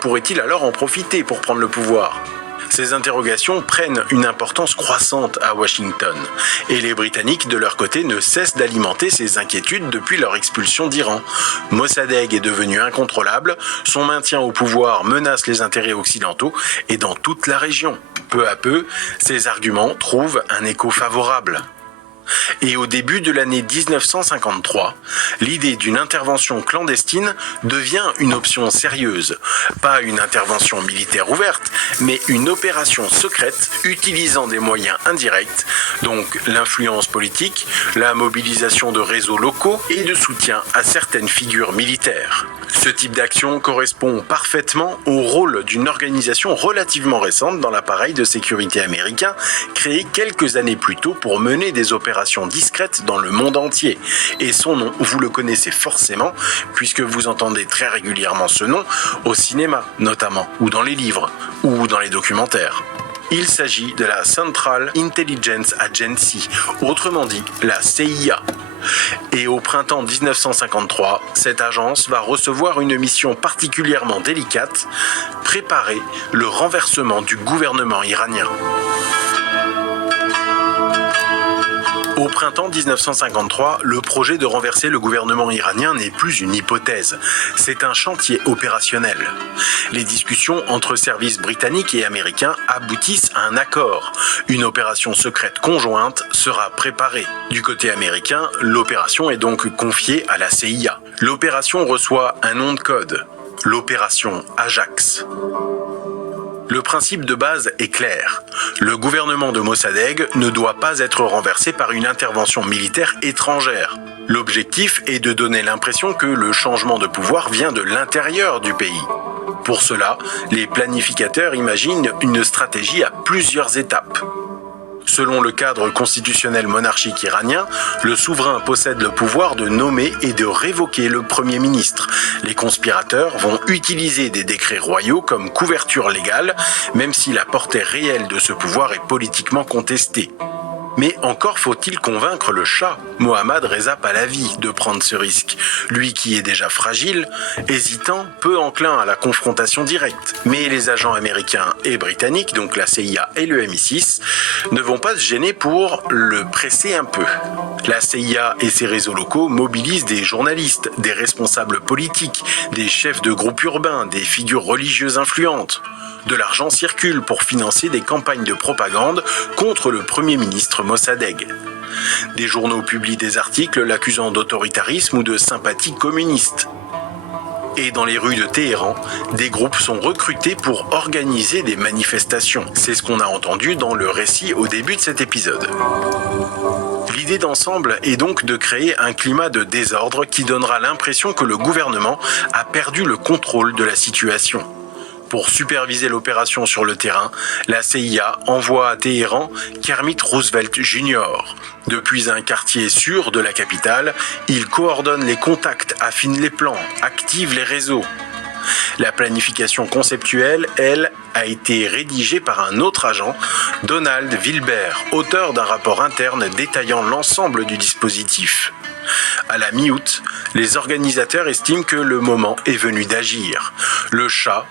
pourrait-il alors en profiter pour prendre le pouvoir ? Ces interrogations prennent une importance croissante à Washington, et les Britanniques, de leur côté, ne cessent d'alimenter ces inquiétudes depuis leur expulsion d'Iran. Mossadegh est devenu incontrôlable, son maintien au pouvoir menace les intérêts occidentaux et dans toute la région. Peu à peu, ces arguments trouvent un écho favorable. Et au début de l'année 1953, l'idée d'une intervention clandestine devient une option sérieuse. Pas une intervention militaire ouverte, mais une opération secrète utilisant des moyens indirects, donc l'influence politique, la mobilisation de réseaux locaux et de soutien à certaines figures militaires. Ce type d'action correspond parfaitement au rôle d'une organisation relativement récente dans l'appareil de sécurité américain, créée quelques années plus tôt pour mener des opérations discrètes dans le monde entier. Et son nom, vous le connaissez forcément, puisque vous entendez très régulièrement ce nom au cinéma notamment, ou dans les livres, ou dans les documentaires. Il s'agit de la Central Intelligence Agency, autrement dit la CIA. Et au printemps 1953, cette agence va recevoir une mission particulièrement délicate, préparer le renversement du gouvernement iranien. Au printemps 1953, le projet de renverser le gouvernement iranien n'est plus une hypothèse, c'est un chantier opérationnel. Les discussions entre services britanniques et américains aboutissent à un accord. Une opération secrète conjointe sera préparée. Du côté américain, l'opération est donc confiée à la CIA. L'opération reçoit un nom de code, l'opération Ajax. Le principe de base est clair. Le gouvernement de Mossadegh ne doit pas être renversé par une intervention militaire étrangère. L'objectif est de donner l'impression que le changement de pouvoir vient de l'intérieur du pays. Pour cela, les planificateurs imaginent une stratégie à plusieurs étapes. Selon le cadre constitutionnel monarchique iranien, le souverain possède le pouvoir de nommer et de révoquer le Premier ministre. Les conspirateurs vont utiliser des décrets royaux comme couverture légale, même si la portée réelle de ce pouvoir est politiquement contestée. Mais encore faut-il convaincre le Shah, Mohammad Reza Pahlavi, de prendre ce risque. Lui qui est déjà fragile, hésitant, peu enclin à la confrontation directe. Mais les agents américains et britanniques, donc la CIA et le MI6, ne vont pas se gêner pour le presser un peu. La CIA et ses réseaux locaux mobilisent des journalistes, des responsables politiques, des chefs de groupes urbains, des figures religieuses influentes. De l'argent circule pour financer des campagnes de propagande contre le Premier ministre Mossadegh. Des journaux publient des articles l'accusant d'autoritarisme ou de sympathie communiste. Et dans les rues de Téhéran, des groupes sont recrutés pour organiser des manifestations. C'est ce qu'on a entendu dans le récit au début de cet épisode. L'idée d'ensemble est donc de créer un climat de désordre qui donnera l'impression que le gouvernement a perdu le contrôle de la situation. Pour superviser l'opération sur le terrain, la CIA envoie à Téhéran Kermit Roosevelt Jr. Depuis un quartier sûr de la capitale, il coordonne les contacts, affine les plans, active les réseaux. La planification conceptuelle, elle, a été rédigée par un autre agent, Donald Wilber, auteur d'un rapport interne détaillant l'ensemble du dispositif. À la mi-août, les organisateurs estiment que le moment est venu d'agir. Le Shah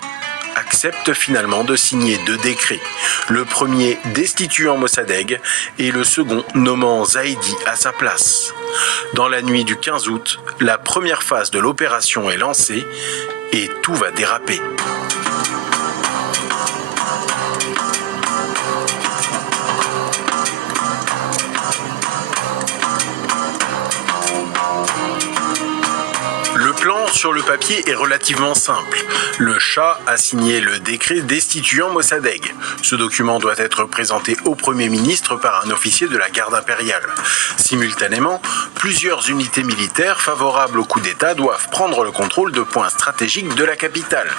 accepte finalement de signer 2 décrets, le premier destituant Mossadegh et le second nommant Zaidi à sa place. Dans la nuit du 15 août, la première phase de l'opération est lancée et tout va déraper. Le plan sur le papier est relativement simple. Le Shah a signé le décret destituant Mossadegh. Ce document doit être présenté au Premier ministre par un officier de la garde impériale. Simultanément, plusieurs unités militaires favorables au coup d'État doivent prendre le contrôle de points stratégiques de la capitale.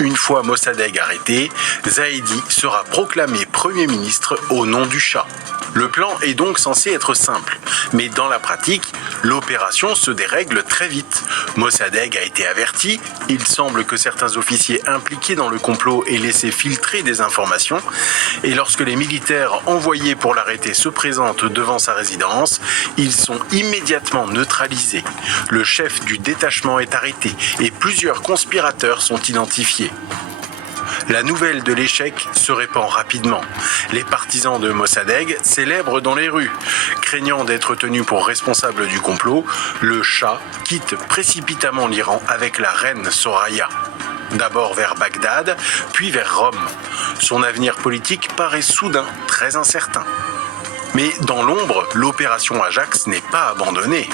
Une fois Mossadegh arrêté, Zaidi sera proclamé Premier ministre au nom du Shah. Le plan est donc censé être simple, mais dans la pratique, l'opération se dérègle très vite. Mossadegh a été averti, il semble que certains officiers impliqués dans le complot aient laissé filtrer des informations, et lorsque les militaires envoyés pour l'arrêter se présentent devant sa résidence, ils sont immédiatement neutralisés. Le chef du détachement est arrêté et plusieurs conspirateurs sont identifiés. La nouvelle de l'échec se répand rapidement. Les partisans de Mossadegh célèbrent dans les rues. Craignant d'être tenu pour responsable du complot, le Shah quitte précipitamment l'Iran avec la reine Soraya. D'abord vers Bagdad, puis vers Rome. Son avenir politique paraît soudain très incertain. Mais dans l'ombre, l'opération Ajax n'est pas abandonnée.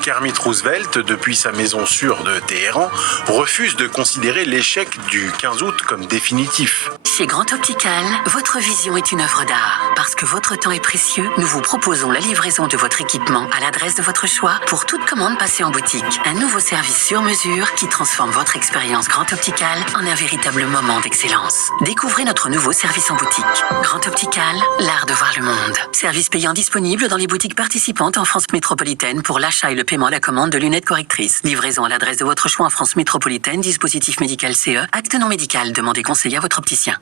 Kermit Roosevelt, depuis sa maison sûre de Téhéran, refuse de considérer l'échec du 15 août comme définitif. Chez Grand Optical, votre vision est une œuvre d'art. Parce que votre temps est précieux, nous vous proposons la livraison de votre équipement à l'adresse de votre choix pour toute commande passée en boutique. Un nouveau service sur mesure qui transforme votre expérience Grand Optical en un véritable moment d'excellence. Découvrez notre nouveau service en boutique. Grand Optical, l'art de voir le monde. Service payant disponible dans les boutiques participantes en France métropolitaine pour l'achat et le paiement à la commande de lunettes correctrices. Livraison à l'adresse de votre choix en France métropolitaine, dispositif médical CE, acte non médical, demandez conseil à votre opticien.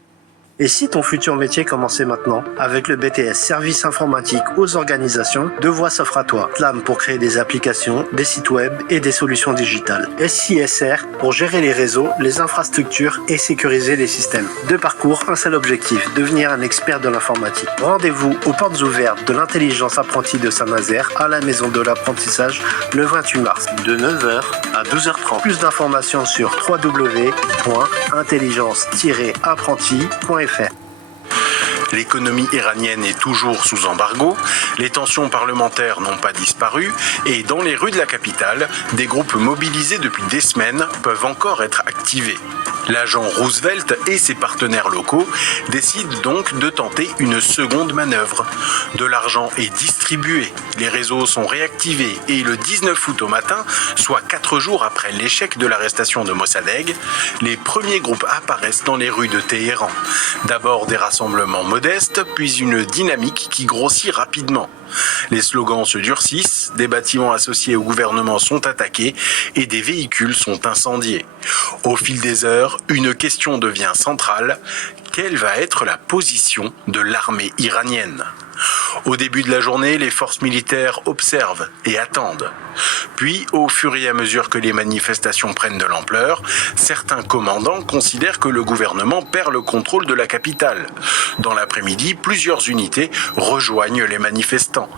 Et si ton futur métier commençait maintenant? Avec le BTS Services informatiques aux organisations, deux voies s'offrent à toi. TLAM pour créer des applications, des sites web et des solutions digitales. SISR pour gérer les réseaux, les infrastructures et sécuriser les systèmes. Deux parcours, un seul objectif, devenir un expert de l'informatique. Rendez-vous aux portes ouvertes de l'intelligence apprentie de Saint-Nazaire à la maison de l'apprentissage le 28 mars de 9h à 12h30. Plus d'informations sur www.intelligence-apprenti.fr. L'économie iranienne est toujours sous embargo, les tensions parlementaires n'ont pas disparu et dans les rues de la capitale, des groupes mobilisés depuis des semaines peuvent encore être activés. L'agent Roosevelt et ses partenaires locaux décident donc de tenter une seconde manœuvre. De l'argent est distribué, les réseaux sont réactivés et le 19 août au matin, soit 4 jours après l'échec de l'arrestation de Mossadegh, les premiers groupes apparaissent dans les rues de Téhéran. D'abord des rassemblements modestes, puis une dynamique qui grossit rapidement. Les slogans se durcissent, des bâtiments associés au gouvernement sont attaqués et des véhicules sont incendiés. Au fil des heures, une question devient centrale. Quelle va être la position de l'armée iranienne ? Au début de la journée, les forces militaires observent et attendent. Puis, au fur et à mesure que les manifestations prennent de l'ampleur, certains commandants considèrent que le gouvernement perd le contrôle de la capitale. Dans l'après-midi, plusieurs unités rejoignent les manifestants.